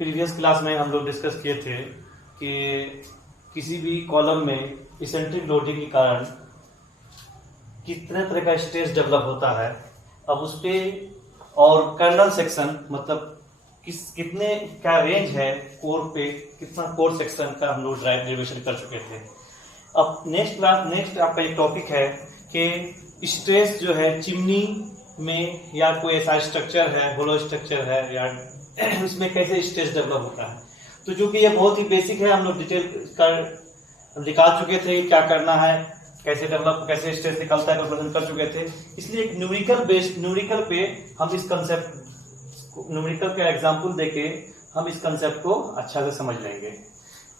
Previous class में हम लोग डिस्कस किए थे कि किसी भी कॉलम में इसेंट्रिक लोडिंग के कारण कितने तरह का स्ट्रेस डेवलप होता है। अब उस पे और कर्नल सेक्शन मतलब कितने क्या रेंज है कोर पे, कितना कोर सेक्शन का हम लोग डेरिवेशन कर चुके थे। अब नेक्स्ट आपका एक टॉपिक है कि स्ट्रेस जो है चिमनी में या कोई ऐसा स्ट्रक्चर है, होलो स्ट्रक्चर है या उसमें कैसे स्ट्रेस डेवलप होता है। तो जो कि ये बहुत ही बेसिक है, हम लोग डिटेल कर दिखा चुके थे क्या करना है, कैसे डेवलप, कैसे स्ट्रेस निकलता है, प्रेजेंट कर चुके थे। इसलिए एक न्यूमेरिकल पे हम इस कंसेप्ट, न्यूमेरिकल का एग्जांपल देके हम इस कंसेप्ट को अच्छा से समझ लेंगे।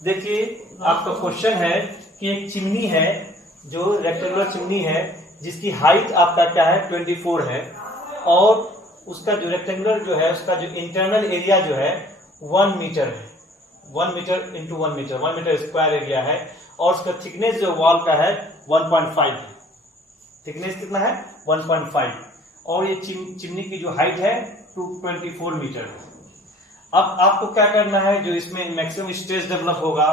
देखिए आपका क्वेश्चन है कि एक चिमनी है जो रेक्टेंगुलर चिमनी है जिसकी हाइट आपका क्या है 24 है और उसका जो रेक्टेंगुलर जो है उसका जो इंटरनल एरिया जो है 1 मीटर है, 1 metre into 1 metre, 1 metre square area है और उसका थिकनेस जो वॉल का है 1.5 है। थिकनेस कितना है 1.5 और ये चिमनी की जो हाइट है 24 मीटर है। अब आपको क्या करना है, जो इसमें मैक्सिमम स्ट्रेस डेवलप होगा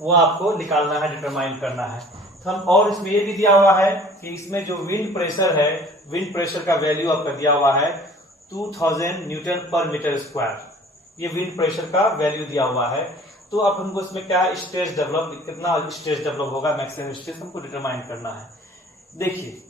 वो आपको निकालना है, डिटरमाइन करना है। और इसमें ये भी दिया हुआ है कि इसमें जो विंड प्रेशर है, विंड प्रेशर का वैल्यू आपका दिया हुआ है 2000 न्यूटन पर मीटर स्क्वायर। ये विंड प्रेशर का वैल्यू दिया हुआ है। तो अब हमको इसमें क्या स्ट्रेस डेवलप, कितना स्ट्रेस डेवलप होगा, मैक्सिमम स्ट्रेस हमको डिटरमाइन करना है। देखिए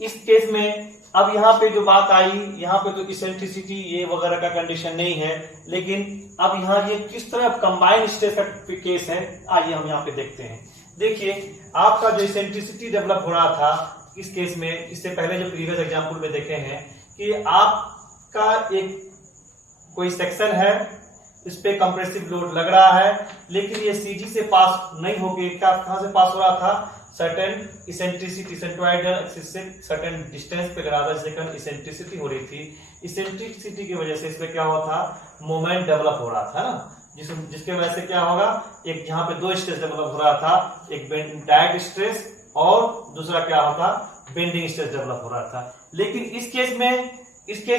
इस केस में अब यहाँ पे जो बात आई, यहाँ पे तो इसेंट्रिसिटी ये वगैरह का कंडीशन नहीं है, लेकिन अब यहाँ ये किस तरह कंबाइंड स्ट्रेस का केस है, आइए हम यहाँ पे देखते हैं। देखिए आपका जो इसेंट्रिसिटी डेवलप हो रहा था इस केस में, इससे पहले जो प्रीवियस एग्जांपल में देखे हैं कि आपका एक कोई सेक्शन है, इस पे कंप्रेसिव लोड लग रहा है, लेकिन ये सीधी से पास नहीं होके कहां से पास हो रहा था, सर्टेन इसेंट्रिसिटी, सेंट्रोइडल एक्सिस से सर्टेन डिस्टेंस पे रादर सेकंड इसेंट्रिसिटी हो रही थी। इसेंट्रिसिटी की वजह से इसमें क्या हुआ था, मोमेंट डेवलप हो रहा था ना, जिसके वजह से क्या होगा, एक यहाँ पे दो स्ट्रेस डेवलप हो रहा था, एक डायरेक्ट स्ट्रेस और दूसरा क्या होता, बेंडिंग स्ट्रेस डेवलप हो रहा था। लेकिन इस केस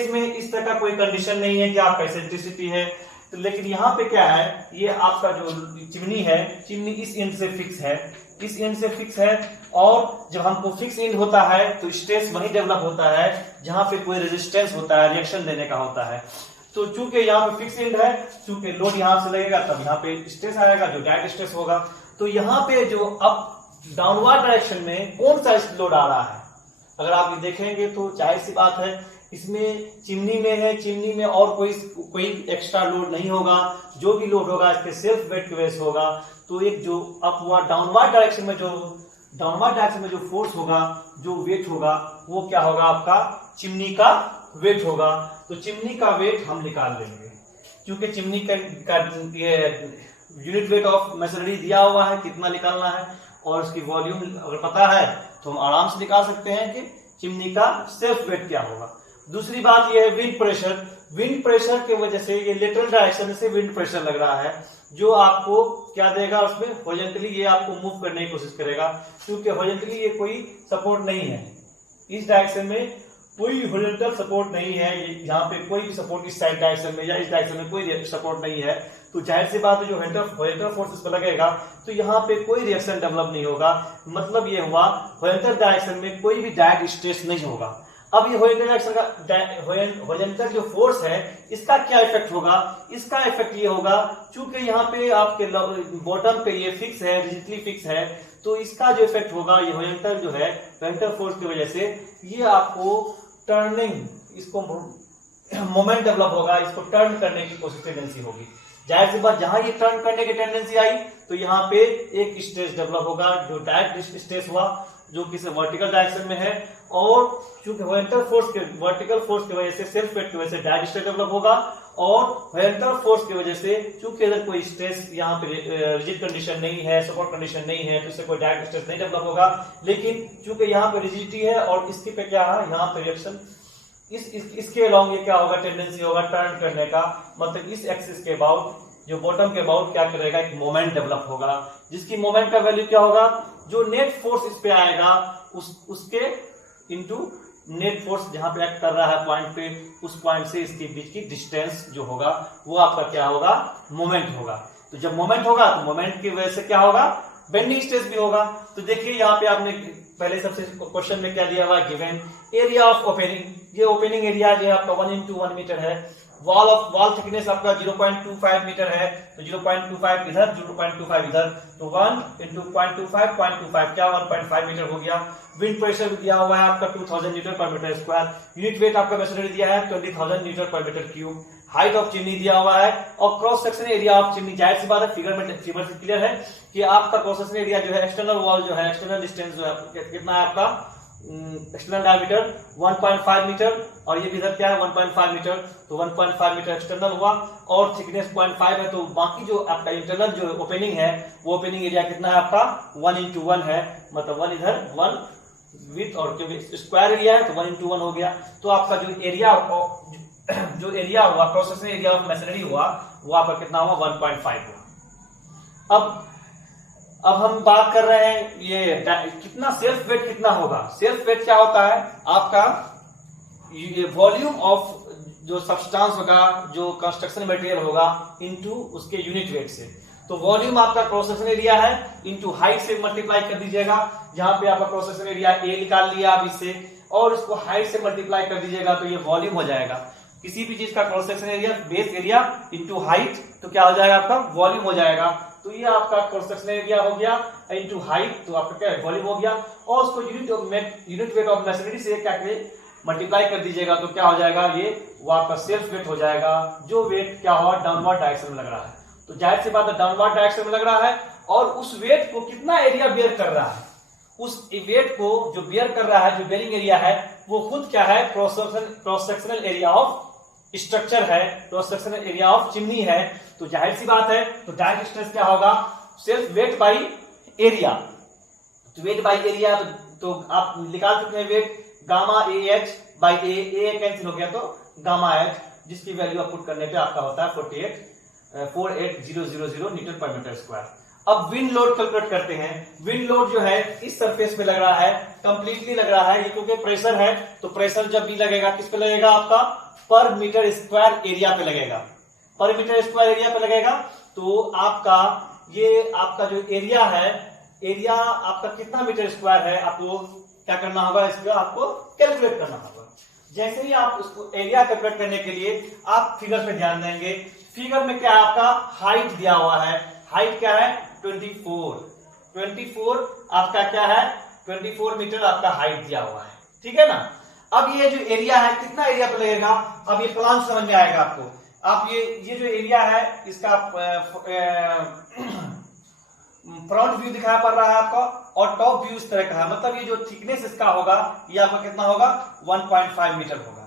में इस तरह का कोई कंडीशन नहीं है कि आपका इसेंट्रिसिटी है। तो लेकिन यहाँ पे क्या है, ये आपका जो चिमनी है, चिमनी इस एंड से फिक्स है, इस एंड से फिक्स है और जब हमको फिक्स एंड होता है तो स्ट्रेस वही डेवलप होता है जहां पे कोई रेजिस्टेंस होता है, रिएक्शन देने का होता है। तो चूंकि यहाँ पे फिक्स एंड है, चूंकि लोड यहाँ से लगेगा तब यहाँ पे स्ट्रेस आएगा जो डायरेक्ट स्ट्रेस होगा। तो यहाँ पे जो अप डाउनवर्ड डायरेक्शन में कौन सा लोड आ रहा है, अगर आप ये देखेंगे तो जाहिर सी बात है इसमें चिमनी में है, चिमनी में और कोई एक्स्ट्रा लोड नहीं होगा, जो भी लोड होगा इसके सेल्फ वेट की वजह से होगा। तो एक जो अपवर्ड डाउनवर्ड डायरेक्शन में जो फोर्स होगा, जो वेट होगा, वो क्या होगा, आपका चिमनी का वेट होगा। तो चिमनी का वेट हम निकाल लेंगे, क्योंकि चिमनी का यूनिट वेट ऑफ मेसनरी दिया हुआ है, कितना निकालना है और उसकी वॉल्यूम अगर पता है तो हम आराम से निकाल सकते हैं कि चिमनी का सेल्फ वेट क्या होगा। दूसरी बात यह है विंड प्रेशर। विंड प्रेशर की वजह से ये लेटरल डायरेक्शन से विंड प्रेशर लग रहा है, जो आपको क्या देगा, उसमें हॉरिजॉन्टली ये आपको मूव करने की कोशिश करेगा, क्योंकि हॉरिजॉन्टली ये कोई सपोर्ट नहीं है, इस डायरेक्शन में कोई हॉरिजॉन्टल सपोर्ट नहीं है, यहाँ पे कोई भी सपोर्ट इस साइड डायरेक्शन में या इस डायरेक्शन में कोई सपोर्ट नहीं है। तो जाहिर सी बात है जो हॉरिजॉन्टल फोर्स पर लगेगा तो यहाँ पे कोई रिएक्शन डेवलप नहीं होगा। मतलब ये हुआ हॉरिजॉन्टल डायरेक्शन में कोई भी डायरेक्ट स्ट्रेस नहीं होगा। अब ये हॉरिजॉन्टल जो फोर्स है इसका क्या इफेक्ट होगा, इसका इफेक्ट ये होगा, चूंकि यहाँ पे आपके बॉटम पे ये फिक्स है, रिजिडली फिक्स है, तो इसका जो इफेक्ट होगा ये हॉरिजॉन्टल जो है हॉरिजॉन्टल फोर्स की वजह से ये आपको टर्निंग, इसको मोमेंट डेवलप होगा, इसको टर्न करने की कोशिश टेंडेंसी होगी। जाहिर सी बात जहां ये टर्न करने की टेंडेंसी आई तो यहाँ पे एक स्ट्रेस डेवलप होगा, जो डायरेक्ट स्ट्रेस हुआ, जो किसी वर्टिकल डायरेक्शन में है, और चूंकि वर्टिकल फोर्स की वजह से, सेल्फ वेट की वजह से डायरेक्ट स्ट्रेस डेवलप होगा, और हॉरिजॉन्टल फोर्स की वजह से चूंकि अगर कोई स्ट्रेस यहाँ पे रिजिड कंडीशन नहीं है, सपोर्ट कंडीशन नहीं है, तो इससे कोई डायरेक्ट स्ट्रेस नहीं डेवलप होगा। लेकिन चूंकि यहाँ पे रिजिडिटी है और इसके पे क्या है, यहाँ पे रिएक्शन इसके अलोंग ये क्या होगा, टेंडेंसी होगा टर्न करने का, मतलब इस एक्सिस के अबाउट, जो बॉटम के अबाउट क्या करेगा, एक मोमेंट डेवलप होगा, जिसकी मोमेंट का वैल्यू क्या होगा, जो नेट फोर्स इस पे आएगा उसके इंटू नेट फोर्स जहां पे एक्ट कर रहा है पॉइंट पे, उस पॉइंट से इसके बीच की डिस्टेंस जो होगा वो आपका क्या होगा, मोमेंट होगा। तो जब मोमेंट होगा तो मोमेंट की वजह से क्या होगा, बेंडिंग स्ट्रेस भी होगा। तो देखिए यहाँ पे आपने पहले सबसे क्वेश्चन में क्या दिया हुआ है, गिवन एरिया ऑफ ओपनिंग। ये ओपनिंग एरिया जो है आपका 1 × 1 मीटर है। वॉल थिकनेस आपका 0.25 मीटर है, तो 0.25 इधर, 0.25 इधर, तो 1 × 0.25 0.25 क्या 1.5 मीटर हो गया। विंड प्रेशर दिया हुआ है आपका 2000 न्यूटन पर मीटर स्क्वायर। यूनिट वेट आपका मेसनरी दिया है 20,000 न्यूटन पर metre cube. Height of chimney दिया हुआ है और cross section area of chimney, जाहिर सी बात है फिगर से क्लियर है कि आपका क्रॉस सेक्शन एरिया जो है, एक्सटर्नल वॉल जो है, एक्सटर्नल डिस्टेंस जो है कितना है आपका, एक्सटर्नल डायमीटर 1.5 मीटर और ये भी इधर क्या है 1.5 मीटर, तो 1.5 मीटर एक्सटर्नल हुआ और थिकनेस 0.5 है। तो बाकी जो आपका इंटरनल जो ओपनिंग है वो ओपनिंग एरिया कितना है आपका 1 × 1 है, मतलब 1 इधर 1 विथ और स्क्वायर एरिया है तो 1 × 1 हो गया। तो आपका जो एरिया हुआ cross section area of masonry हुआ वो आपका कितना हुआ 1.5 हुआ। अब हम बात कर रहे हैं ये कितना सेल्फ वेट कितना होगा। सेल्फ वेट क्या होता है आपका, ये वॉल्यूम ऑफ जो सब्सटेंस होगा, जो कंस्ट्रक्शन मटेरियल होगा इनटू उसके यूनिट वेट से। तो वॉल्यूम आपका क्रॉस सेक्शन एरिया है इनटू हाइट से मल्टीप्लाई कर दीजिएगा। जहां पे आपका क्रॉस सेक्शन एरिया ए निकाल लिया आप इससे और इसको हाइट से मल्टीप्लाई कर दीजिएगा तो ये वॉल्यूम हो जाएगा। किसी भी चीज का cross section area base area into height तो क्या हो जाएगा आपका वॉल्यूम हो जाएगा। तो ये आपका क्रॉस सेक्शन एरिया हो गया इनटू हाइट, तो आपका क्या वॉल्यूम हो गया और उसको यूनिट वेट ऑफ मेसनरी से क्या मल्टीप्लाई कर दीजिएगा तो क्या हो जाएगा, ये वो आपका सेल्फ वेट हो जाएगा। जो वेट क्या हुआ डाउनवर्ड डायरेक्शन में लग रहा है, तो जाहिर सी बात है डाउनवर्ड डायरेक्शन में लग रहा है और उस वेट को कितना एरिया बेयर कर रहा है, उस वेट को जो बेयर कर रहा है, जो बेयरिंग एरिया है वो खुद क्या है cross sectional area of structure है, cross sectional area of chimney है। तो जाहिर सी बात है तो डायरेक्ट स्ट्रेस क्या होगा, सेल्फ वेट बाई एरिया। तो वेट बाई एरिया तो आप निकाल चुके हैं wait gamma AH by A cancel हो गया तो गामा H, जिसकी वैल्यू आप पुट करने पे आपका होता है 48000 न्यूटन पर मीटर स्क्वायर। अब विंड लोड कैलकुलेट करते हैं। विंड लोड जो है इस सरफेस पे लग रहा है, कंप्लीटली लग रहा है, ये क्योंकि प्रेशर है तो प्रेशर जब भी लगेगा किस पे लगेगा आपका पर मीटर स्क्वायर एरिया पे लगेगा, पर मीटर स्क्वायर एरिया पे लगेगा। तो आपका ये आपका जो एरिया है, एरिया आपका कितना मीटर स्क्वायर है आपको क्या करना होगा, इसका आपको कैलकुलेट करना होगा। जैसे ही आप उसको एरिया कैलकुलेट करने के लिए आप फिगर पे ध्यान देंगे। फिगर में क्या आपका हाइट दिया हुआ है, हाइट क्या है 24 आपका क्या है 24 मीटर आपका हाइट दिया हुआ है, ठीक है ना। अब ये जो एरिया है कितना एरिया पे लगेगा, अब ये प्लान समझ में आएगा आपको। आप ये जो एरिया है इसका फ्रंट व्यू दिखाई पड़ रहा है आपका और टॉप व्यू इस तरह का है, मतलब ये जो थिकनेस इसका होगा ये आपका कितना होगा 1.5 मीटर होगा।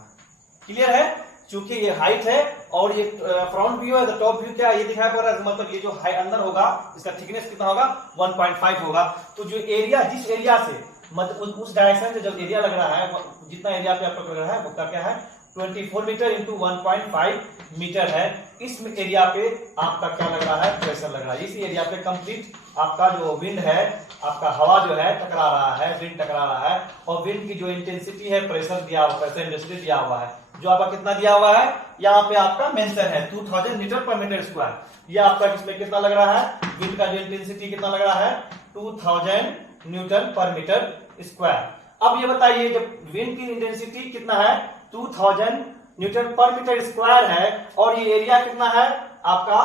क्लियर है, चूंकि ये हाइट है और ये फ्रंट व्यू है तो टॉप व्यू क्या ये दिखाई पड़ रहा है, मतलब ये जो हाई अंदर होगा इसका थिकनेस कितना होगा 1.5 होगा। तो जो एरिया जिस एरिया से मतलब उस डायरेक्शन से जब एरिया लग रहा है, जितना एरिया पे आपका लग रहा है वो क्या है 24 मीटर इंटू 1.5 मीटर है। इस एरिया पे आपका क्या लग रहा है प्रेशर लग रहा है। इस एरिया पे कंप्लीट आपका जो विंड है, आपका हवा जो है टकरा रहा है, विंड टकरा रहा है और विंड की जो इंटेंसिटी है प्रेशर दिया हुआ, प्रेशर इंटेंसिटी दिया हुआ है, जो आपका कितना दिया हुआ है यहाँ पे आपका मेंशन है 2000 मीटर पर मीटर स्क्वायर। ये आपका इसमें कितना लग रहा है, विंड का जो इंटेंसिटी कितना लग रहा है 2000 न्यूटन पर मीटर स्क्वायर। अब ये बताइए जब विंड की इंटेंसिटी कितना है 2000 न्यूटन पर मीटर स्क्वायर है और ये एरिया कितना है आपका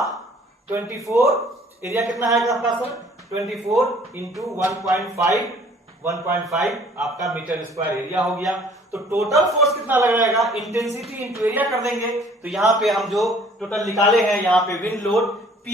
24, एरिया कितना है आपका सर 24 इंटू 1.5 आपका मीटर स्क्वायर एरिया हो गया। तो टोटल फोर्स कितना लग रहेगा, इंटेंसिटी इंटू एरिया कर देंगे तो यहाँ पे हम जो टोटल निकाले हैं यहाँ पे विंड लोड P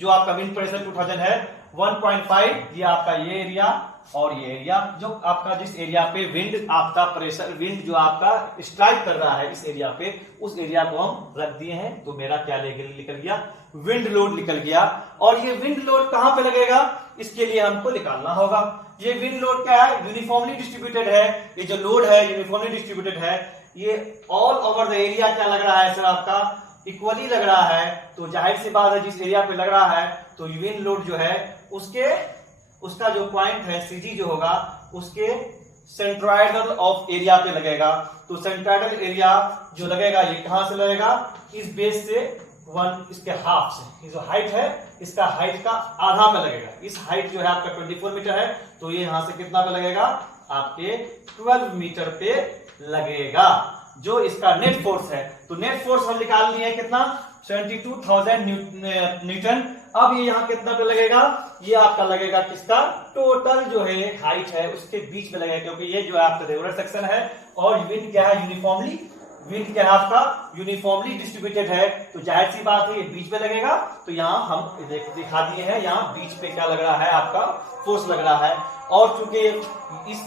जो आपका विंड प्रेशर 2000 है 1.5 ये आपका ये एरिया और ये एरिया जो आपका जिस एरिया पे विंड आपका प्रेशर विंड जो आपका स्ट्राइक कर रहा है इस एरिया पे, उस एरिया को हम रख दिए हैं तो मेरा क्या निकल गया विंड लोड निकल गया। और ये विंड लोड कहां पे लगेगा इसके लिए हमको निकालना होगा। ये विंड लोड क्या है यूनिफॉर्मली डिस्ट्रीब्यूटेड है, ये जो लोड है यूनिफॉर्मली डिस्ट्रीब्यूटेड है, ये ऑल ओवर द एरिया क्या लग रहा है सर आपका इक्वली लग रहा है। तो जाहिर सी बात है जिस एरिया पे लग रहा है तो विंड लोड जो है उसका जो पॉइंट है सीजी जो होगा उसके सेंट्रोइडल ऑफ एरिया पे लगेगा। तो सेंट्रोइडल एरिया जो लगेगा ये कहां से लगेगा, इस बेस से वन, इसके हाफ से, ये जो हाइट है इसका हाइट का आधा पे लगेगा। इस हाइट जो है आपका 24 मीटर है, तो ये यहां से कितना पे लगेगा, आपके 12 मीटर पे लगेगा, जो इसका नेट फोर्स है। तो नेट फोर्स हम निकाल लिए कितना, 72,000 न्यूटन। अब ये यहाँ कितना पे लगेगा, ये आपका लगेगा किसका, टोटल जो है हाइट है उसके बीच में लगेगा, क्योंकि ये जो है आपका रेगुलर सेक्शन है और विंड क्या है, यूनिफॉर्मली, विंड क्या है आपका यूनिफॉर्मली डिस्ट्रीब्यूटेड है, तो जाहिर सी बात है ये बीच में लगेगा। तो यहाँ हम दिखा दिए हैं, यहाँ बीच पे क्या लग रहा है, आपका फोर्स लग रहा है। और चूंकि इस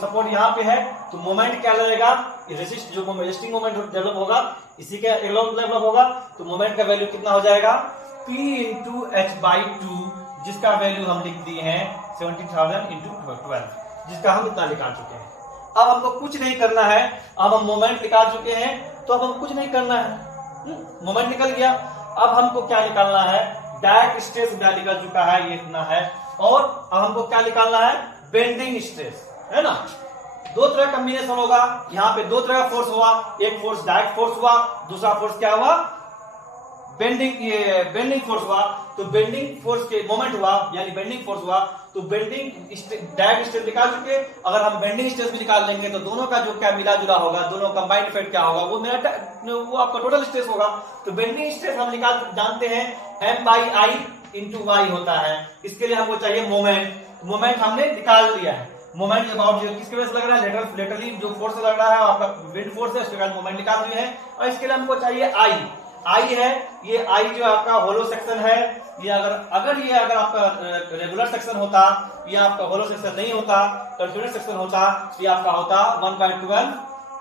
सपोर्ट यहाँ पे है तो मोमेंट क्या लगेगा, रेसिस्ट जो रेसिस्टिंग मोमेंट डेवलप होगा इसी के एलोंग डेवलप होगा, तो मोमेंट का वैल्यू कितना हो जाएगा, P इंटू H/2, जिसका वैल्यू हम लिख दिए हैं 70,000 इंटू 12, जिसका हम इतना निकाल चुके हैं। अब हमको कुछ नहीं करना है, अब हम मोमेंट निकाल चुके हैं तो अब हम कुछ नहीं करना है, मोमेंट निकल गया। अब हमको क्या निकालना है, डायरेक्ट स्ट्रेस निकल चुका है, ये इतना है। और अब हमको क्या निकालना है, बेंडिंग स्ट्रेस, है ना। दो तरह का कॉम्बिनेशन होगा, यहाँ पे दो तरह का फोर्स हुआ, एक फोर्स डायरेक्ट फोर्स हुआ, दूसरा फोर्स क्या हुआ, बेंडिंग फोर्स हुआ। तो बेंडिंग फोर्स के मोमेंट हुआ यानी बेंडिंग फोर्स हुआ, तो बेंडिंग डायरेक्ट स्ट्रेस निकाल चुके। अगर हम बेंडिंग स्ट्रेस भी निकाल लेंगे तो दोनों का जो क्या मिला जुला होगा, दोनों कंबाइंड इफेक्ट क्या होगा, वो आपका टोटल स्ट्रेस होगा। तो बेंडिंग स्ट्रेस हम निकाल जानते हैं M/I इंटू वाई होता है। इसके लिए हमको चाहिए मोमेंट, मोमेंट हमने निकाल लिया है। मोमेंट अबाउट जो किसके वजह से लग रहा है, लेटरली जो फोर्स लग रहा है आपका विंड फोर्स है, उसके कारण मोमेंट निकाल दिए हैं। और इसके लिए हमको चाहिए आई है, ये आई जो आपका होलो सेक्शन है। ये अगर आपका रेगुलर सेक्शन होता, ये आपका होलो सेक्शन नहीं होता, कंटिन्यूअस सेक्शन होता, तो ये आपका होता 1.12,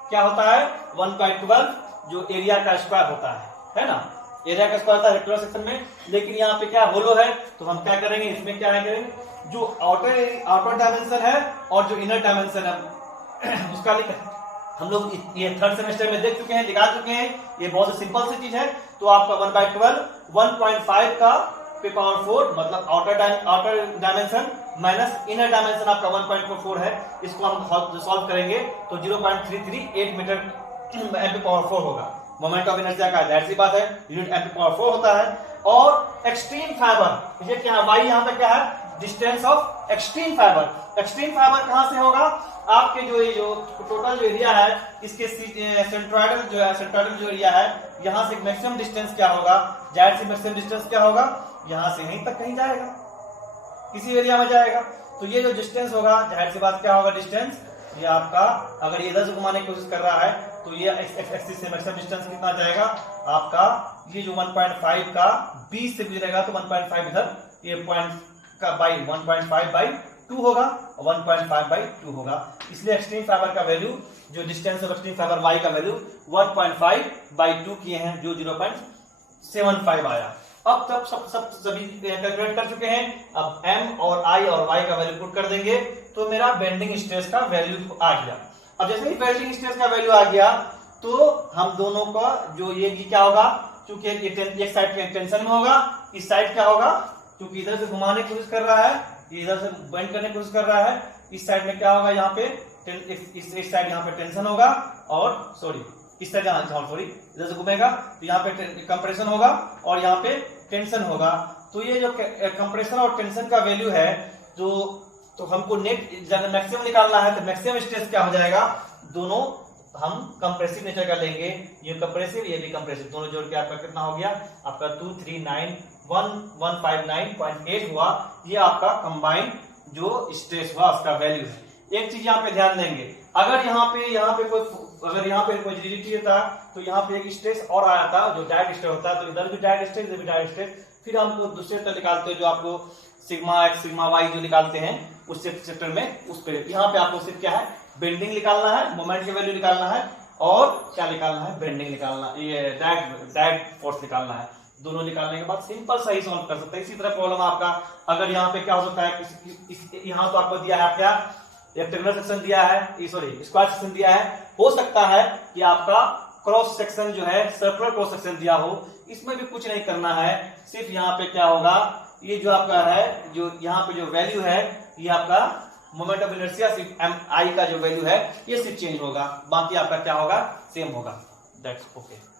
क्या होता है 1.12 जो एरिया का स्क्वायर होता है ना, एरिया का स्क्वायर होता है रेक्टेंगुलर सेक्शन में। लेकिन यहाँ पे क्या होलो है, तो हम क्या करेंगे, इसमें क्या है करेंगे, जो आउटर डायमेंशन है और जो इनर डायमेंशन है उसका हम लोग ये थर्ड सेमेस्टर में देख चुके हैं, दिखा चुके हैं। ये बहुत सिंपल सी चीज है। तो आपका 1/12 1.5 का पे पावर 4 मतलब outer dimension minus inner dimension आपका 1.44 है। इसको हम सॉल्व करेंगे तो 0.338 मीटर एम पे पावर 4 होगा। मोमेंट ऑफ इनर्शिया का जाहिर सी बात है यूनिट एम पे पावर 4 होता है। और एक्सट्रीम फाइबर, ये क्या है, वाई यहाँ पे क्या है, distance of extreme fibre. Extreme fibre कहां से होगा, आपके जो टोटल जो एरिया है इसके सेंट्रोइडल जो एरिया है, यहां से मैक्सिमम डिस्टेंस क्या होगा, जाहिर से मैक्सिमम डिस्टेंस क्या होगा, यहां से यहीं तक कहीं जाएगा, किसी एरिया में जाएगा। तो ये जो डिस्टेंस होगा, जाहिर सी बात क्या होगा, डिस्टेंस ये आपका अगर ये इधर से घुमाने की कोशिश कर रहा है तो ये एक्सिस से मैक्सिमम डिस्टेंस कितना जाएगा आपका, ये जो 1.5 का 20 से गुजरेगा तो 1.5 इधर ये पॉइंट का बाई 1.5/2 होगा, 1.5/2 होगा। इसलिए एक्सट्रीम फाइबर का वैल्यू जो distance of extreme fibre Y का वैल्यू 1.5/2 किए हैं, जो 0.75 आया। अब तब सभी कैलकुलेट कर चुके हैं। अब m और i और y का वैल्यू पुट कर देंगे तो मेरा बेंडिंग स्ट्रेस का वैल्यू आ गया। अब जैसे ही बेंडिंग स्ट्रेस का वैल्यू आ गया तो हम दोनों का जो ये क्या होगा, क्योंकि एक साइड के टेंशन में होगा, इस साइड क्या होगा, क्योंकि इधर से घुमाने की कोशिश कर रहा है, इधर से बेंड करने की कोशिश कर रहा है, इस साइड में क्या होगा, यहाँ पे इस साइड यहाँ पे टेंशन होगा और सॉरी इस साइड इधर से घूमेगा तो यहाँ पे कंप्रेशन होगा और यहाँ पे टेंशन होगा। तो ये जो कंप्रेशन और टेंशन का वैल्यू है तो हमको नेट मैक्सिमम निकालना है। तो मैक्सिमम स्ट्रेस क्या हो जाएगा, दोनों हम कंप्रेसिव नेचर का लेंगे, ये कंप्रेसिव ये भी कंप्रेसिव, दोनों जोड़ के आपका कितना हो गया, आपका 239,159.8 हुआ। ये आपका कंबाइंड जो स्ट्रेस हुआ उसका वैल्यू है। एक चीज यहाँ पे ध्यान देंगे, अगर यहाँ पे कोई रिजिडिटी था तो यहाँ पे एक स्ट्रेस और आया था जो डायरेक्ट स्ट्रेस होता है, तो इधर भी डायरेक्ट स्ट्रेस इधर भी डायरेक्ट स्ट्रेस, फिर हमको दूसरे तरह निकालते हैं जो आपको सिग्मा एक्स सिग्मा वाई जो निकालते हैं उस चैप्टर में, उस पे यहाँ पे आपको सिर्फ क्या है, बेंडिंग निकालना है, मोमेंट की वैल्यू निकालना है और क्या निकालना है, बेंडिंग निकालना, ये डायरेक्ट फोर्स निकालना है। दोनों निकालने के बाद सिंपल सही सॉल्व कर सकते हैं। इसी तरह प्रॉब्लम आपका अगर यहाँ पे क्या हो सकता है, यहाँ तो आपको दिया है क्या, रेक्टेंगुलर सेक्शन दिया है, सॉरी स्क्वायर सेक्शन दिया है, हो सकता है कि आपका क्रॉस सेक्शन जो है सर्कुलर क्रॉस सेक्शन दिया हो। इसमें भी कुछ नहीं करना है, सिर्फ यहाँ पे क्या होगा, ये जो आपका है जो यहाँ पे जो वैल्यू है ये आपका मोमेंट ऑफ इनर्शिया सिर्फ एम आई का जो वैल्यू है ये सिर्फ चेंज होगा, बाकी आपका क्या होगा, सेम होगा। That's okay.